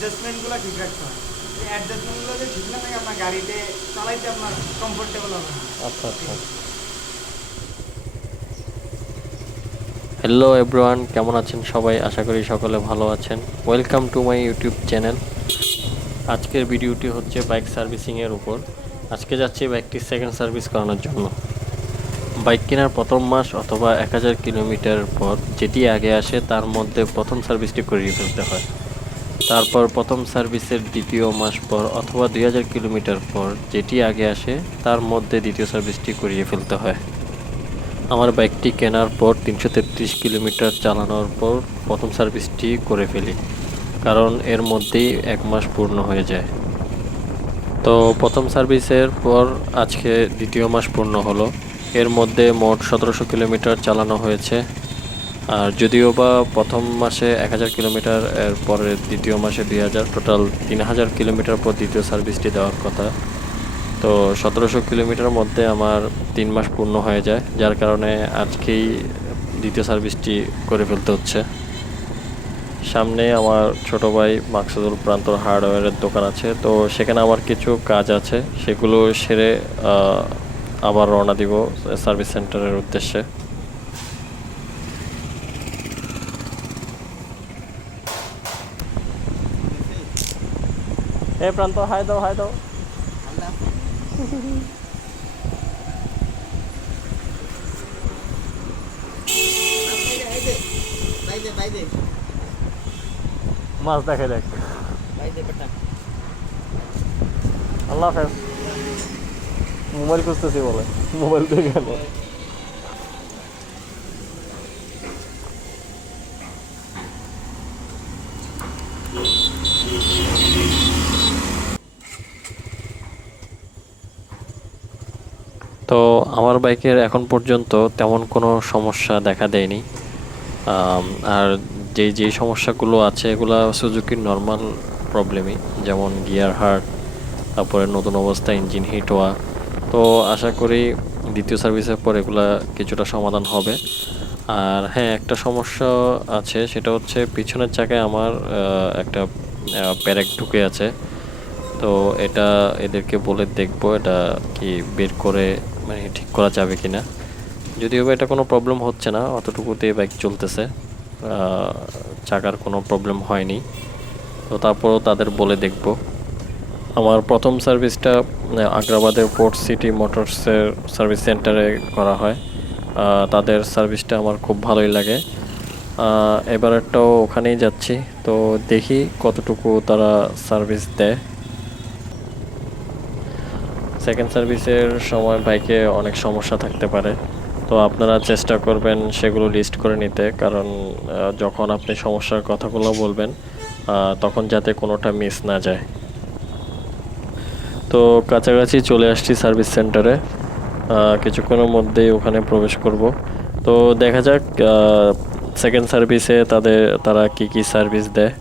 অ্যাডজাস্টমেন্টগুলো ঠিক রাখতে হয়। এই অ্যাডজাস্টমেন্টগুলো যদি ঠিক না থাকে আপনার গাড়িতে চালাইতে আপনার কমফোর্টেবল হবে না। আচ্ছা আচ্ছা। হ্যালো এভরিওয়ান, কেমন আছেন সবাই? আশা করি সকলে ভালো আছেন। Welcome to my YouTube channel. আজকের ভিডিওটি হচ্ছে বাইক সার্ভিসিংয়ের উপর। আজকে যাচ্ছি বাইকটি সেকেন্ড সার্ভিস করানোর জন্য। বাইক কেনার প্রথম মাস অথবা 1000 কিলোমিটার পর যেটি আগে আসে তার মধ্যে প্রথম সার্ভিসটি করিয়ে ফেলতে হয়। তারপর প্রথম সার্ভিসের দ্বিতীয় মাস পর অথবা 2000 কিলোমিটার পর যেটি আগে আসে তার মধ্যে দ্বিতীয় সার্ভিসটি করিয়ে ফেলতে হয়। আমার বাইকটি কেনার পর 333 কিলোমিটার চালানোর পর প্রথম সার্ভিসটি করে ফেলি, কারণ এর মধ্যেই 1 মাস পূর্ণ হয়ে যায়। তো প্রথম সার্ভিসের পর আজকে দ্বিতীয় মাস পূর্ণ হলো। এর মধ্যে মোট 1700 কিলোমিটার চালানো হয়েছে। আর যদিও বা প্রথম মাসে 1000 কিলোমিটার, এর পরে দ্বিতীয় মাসে 2000, টোটাল 3000 কিলোমিটার পর দ্বিতীয় সার্ভিসটি দেওয়ার কথা। তো 1700 কিলোমিটার মধ্যে আমার 3 মাস পূর্ণ হয়ে যায়, যার কারণে আজকেই দ্বিতীয় সার্ভিসটি করে ফেলতে হচ্ছে। সামনে আমার ছোট ভাই মাকসুদুল প্রান্তর হার্ডওয়্যারের দোকান আছে, তো সেখানে আমার কিছু কাজ আছে, সেগুলো সেরে আবার রওনা দিব সার্ভিস সেন্টারের উদ্দেশ্যে। প্রান্ত, হাই দাও হাই দাও। মাছ দেখে দেখ। আল্লাহ হাফেজ। মোবাইল খুঁজতেছি বলে মোবাইল দেখে গেল। তো আমার বাইকের এখন পর্যন্ত তেমন কোনো সমস্যা দেখা দেয়নি। আর যেই সমস্যাগুলো আছে এগুলো সুজুকির নর্মাল প্রবলেমই, যেমন গিয়ার হার্ট, তারপরে নতুন অবস্থায় ইঞ্জিন হিট হওয়া। তো আশা করি দ্বিতীয় সার্ভিসের পর এগুলা কিছুটা সমাধান হবে। আর হ্যাঁ, একটা সমস্যা আছে, সেটা হচ্ছে পিছনের চাকায় আমার একটা প্যারেক ঢুকে আছে। তো এটা এদেরকে বলে দেখবো এটা কি বের করে মানে ঠিক করা যাবে কিনা। যদিও বা এটা কোনো প্রবলেম হচ্ছে না, অতটুকুতে বাইক চলতেছে, চাকার কোনো প্রবলেম হয়নি। তো তারপরও তাদের বলে দেখব। আমার প্রথম সার্ভিসটা আগ্রাবাদের পোর্ট সিটি মোটরসের সার্ভিস সেন্টারে করা হয়। তাদের সার্ভিসটা আমার খুব ভালোই লাগে। এবারেরটাও ওখানেই যাচ্ছি, তো দেখি কতটুকু তারা সার্ভিস দেয়। সেকেন্ড সার্ভিসের সময় বাইকে অনেক সমস্যা থাকতে পারে, তো আপনারা চেষ্টা করবেন সেগুলো লিস্ট করে নিতে, কারণ যখন আপনি সমস্যার কথাগুলো বলবেন তখন যাতে কোনোটা মিস না যায়। তো কাছাকাছি চলে আসছি সার্ভিস সেন্টারে, কিছুক্ষণের মধ্যেই ওখানে প্রবেশ করব। তো দেখা যাক সেকেন্ড সার্ভিসে তারা কি সার্ভিস দেয়।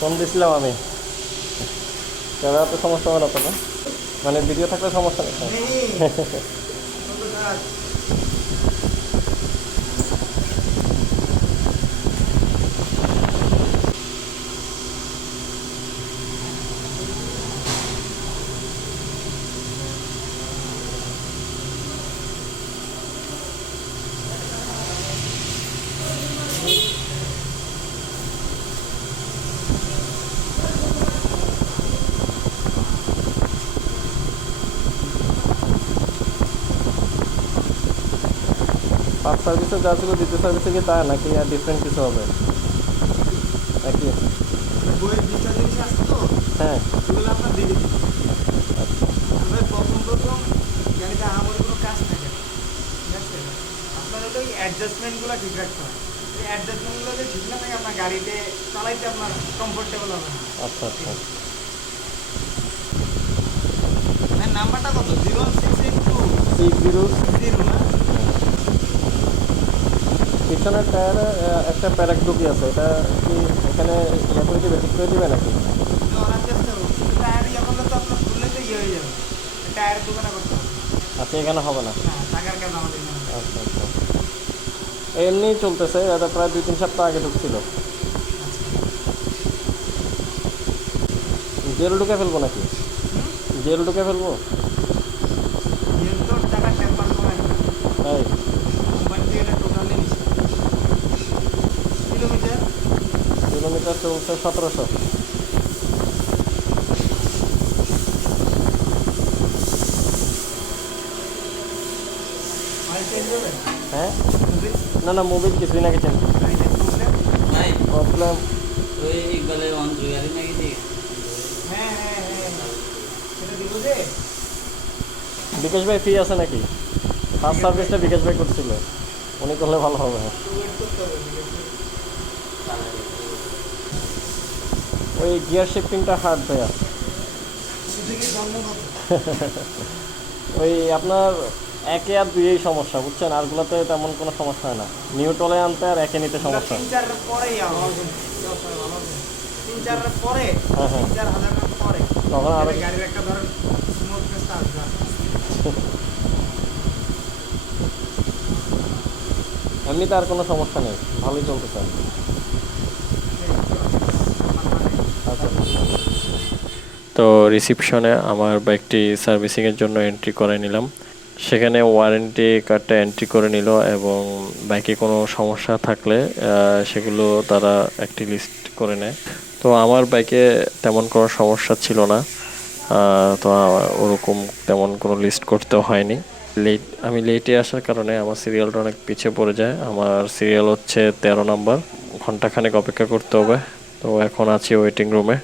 ফোন দিয়েছিলাম আমি, ক্যামেরা তো সমস্যা হবে না তো? না মানে ভিডিও থাকলে সমস্যা নেই। ফার্স্ট সার্ভিসে যা ছিল দ্বিতীয় সার্ভিসে কি তাই নাকি আর ডিফারেন্ট কিছু হবে নাকি? বইয়ের দুটা জিনিস আছে তো, হ্যাঁ সেগুলো আপনার দিয়ে দিতে হবে। আপনার প্রথম গাড়িতে আমার কোনো কাজ থাকে না, ঠিক আছে? আপনার হলো ওই অ্যাডজাস্টমেন্টগুলো ঠিক রাখতে হয়। এই অ্যাডজাস্টমেন্টগুলো যদি ঠিক না থাকে আপনার গাড়িতে চালাইতে আপনার কমফোর্টেবল হবে না। আচ্ছা আচ্ছা। ভাই নাম্বারটা কত? 01682 60। 0 না? পিছনের টায়ারে একটা প্যারাক ঢুকি আছে, এটা কি এখানে ইয়ে করে দিবে, ঠিক করে দিবে নাকি? ওনার চেষ্টা করুন, কিন্তু টায়ার ইয়ে করলে তো আপনার খুললে তো ইয়ে হয়ে যাবে, টায়ারের দোকানে করতে হবে। আচ্ছা এখানে হবে না? না, টাকার কাজ আমাদের এখানে না। আচ্ছা আচ্ছা। এমনিই চলতেছে, এটা প্রায় 2-3 সপ্তাহ আগে ঢুকছিল। জেল ঢুকে ফেলবো নাকি? জেল ঢুকে ফেলবো? যেহেতু টাকার টেম্পার কমায় না, তাই? কোম্পানি থেকে এটা টোটালি নিচ্ছে। কিলোমিটার কিলোমিটার চলছে 1700। অয়েল চেঞ্জ হবে? হ্যাঁ, মোবিল না না মোবিল কিছুই না, কিছু গাড়িতে প্রবলেম? নাই প্রবলেম। ওই ইকবালের অন্ধ্রয়ারি নাকি দিয়ে হ্যাঁ হ্যাঁ হ্যাঁ, সেটা দিব যে। বিকাশ ভাই ফ্রি আছে নাকি? ফার্স্ট সার্ভিসটা বিকাশ ভাই করছিল, উনি করলে ভালো হবে। ওয়েট করতে হবে, ঠিক আছে? ওই গিয়ার শিফটিংটা হার্ড ভাইয়া। সুজুকি জন্ম কত? ওই আপনার 1 আর 2 সমস্যা, বুঝছেন, আরগুলোতে তেমন কোনো সমস্যা হয় না। নিউট্রলে আনতে আর 1 নিতে সমস্যা। 3-4 পরেই হবে, 3-4 পরে, হ্যাঁ হ্যাঁ, 3-4 হাজার পরে তখন আরো গাড়ির একটা ধরেন স্মুথনেসটা আসবে। এমনিতে আর কোনো সমস্যা নেই, ভালোই চলতেছে। আচ্ছা। তো রিসিপশনে আমার বাইকটি সার্ভিসিংয়ের জন্য এন্ট্রি করে নিলাম। সেখানে ওয়ারেন্টি কার্ডটা এন্ট্রি করে নিল এবং বাইকে কোনো সমস্যা থাকলে সেগুলো তারা একটি লিস্ট করে নেয়। তো আমার বাইকে তেমন কোনো সমস্যা ছিল না, তো ওরকম তেমন কোনো লিস্ট করতেও হয়নি। আমি লেটে আসার কারণে আমার সিরিয়ালটা অনেক পিছিয়ে পড়ে যায়। আমার সিরিয়াল হচ্ছে 13 নম্বর, ঘন্টাখানেক অপেক্ষা করতে হবে। তো এখন আছি ওয়েটিং রুমে।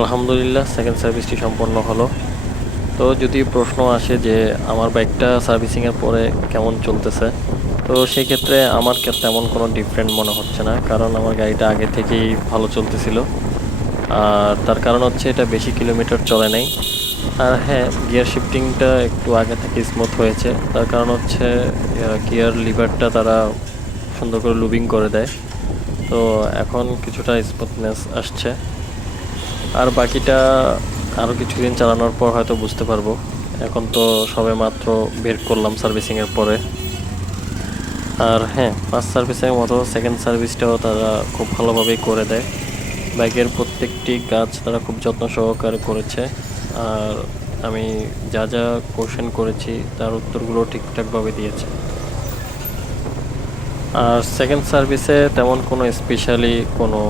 আলহামদুলিল্লাহ সেকেন্ড সার্ভিসটি সম্পন্ন হলো। তো যদি প্রশ্ন আসে যে আমার বাইকটা সার্ভিসিংয়ের পরে কেমন চলতেছে, তো সেই ক্ষেত্রে আমার তেমন কোনো ডিফারেন্ট মনে হচ্ছে না, কারণ আমার গাড়িটা আগে থেকেই ভালো চলতেছিল। আর তার কারণ হচ্ছে এটা বেশি কিলোমিটার চলে নাই। আর হ্যাঁ, গিয়ার শিফটিংটা একটু আগে থেকে স্মুথ হয়েছে, তার কারণ হচ্ছে গিয়ার লিভারটা তারা সুন্দর করে লুবিং করে দেয়, তো এখন কিছুটা স্মুথনেস আসছে। আর বাকিটা আরও কিছুদিন চালানোর পর হয়তো বুঝতে পারবো। এখন তো সবে মাত্র বের করলাম সার্ভিসিংয়ের পরে। আর হ্যাঁ, ফার্স্ট সার্ভিসের মতো সেকেন্ড সার্ভিসটাও তারা খুব ভালোভাবেই করে দেয়। বাইকের প্রত্যেকটি কাজ তারা খুব যত্ন সহকারে করেছে। আর আমি যা যা কোশ্চেন করেছি তার উত্তরগুলো ঠিকঠাকভাবে দিয়েছে। আর সেকেন্ড সার্ভিসে তেমন কোনো স্পেশালি কোনো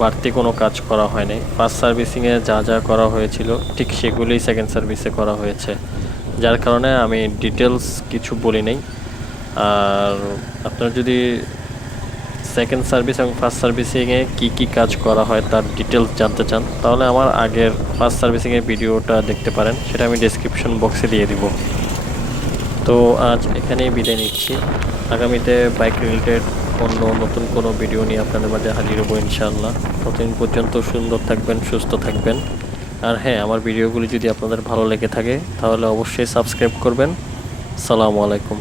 বাড়তি কোনো কাজ করা হয়নি। ফার্স্ট সার্ভিসিংয়ে যা যা করা হয়েছিল ঠিক সেগুলোই সেকেন্ড সার্ভিসে করা হয়েছে, যার কারণে আমি ডিটেলস কিছু বলি নাই। আর আপনার যদি সেকেন্ড সার্ভিস এবং ফার্স্ট সার্ভিসিংয়ে কী কী কাজ করা হয় তার ডিটেলস জানতে চান, তাহলে আমার আগের ফার্স্ট সার্ভিসিংয়ের ভিডিওটা দেখতে পারেন, সেটা আমি ডেসক্রিপশন বক্সে দিয়ে দিব। তো আজ এখানেই বিদায় নিচ্ছি। আগামীতে বাইক রিলেটেড অন্য নতুন কোনো ভিডিও নিয়ে আপনাদের মাঝে হাজির হবো ইনশাআল্লাহ। ততদিন পর্যন্ত সুন্দর থাকবেন, সুস্থ থাকবেন। আর হ্যাঁ, আমার ভিডিওগুলি যদি আপনাদের ভালো লেগে থাকে তাহলে অবশ্যই সাবস্ক্রাইব করবেন। আসসালামু আলাইকুম।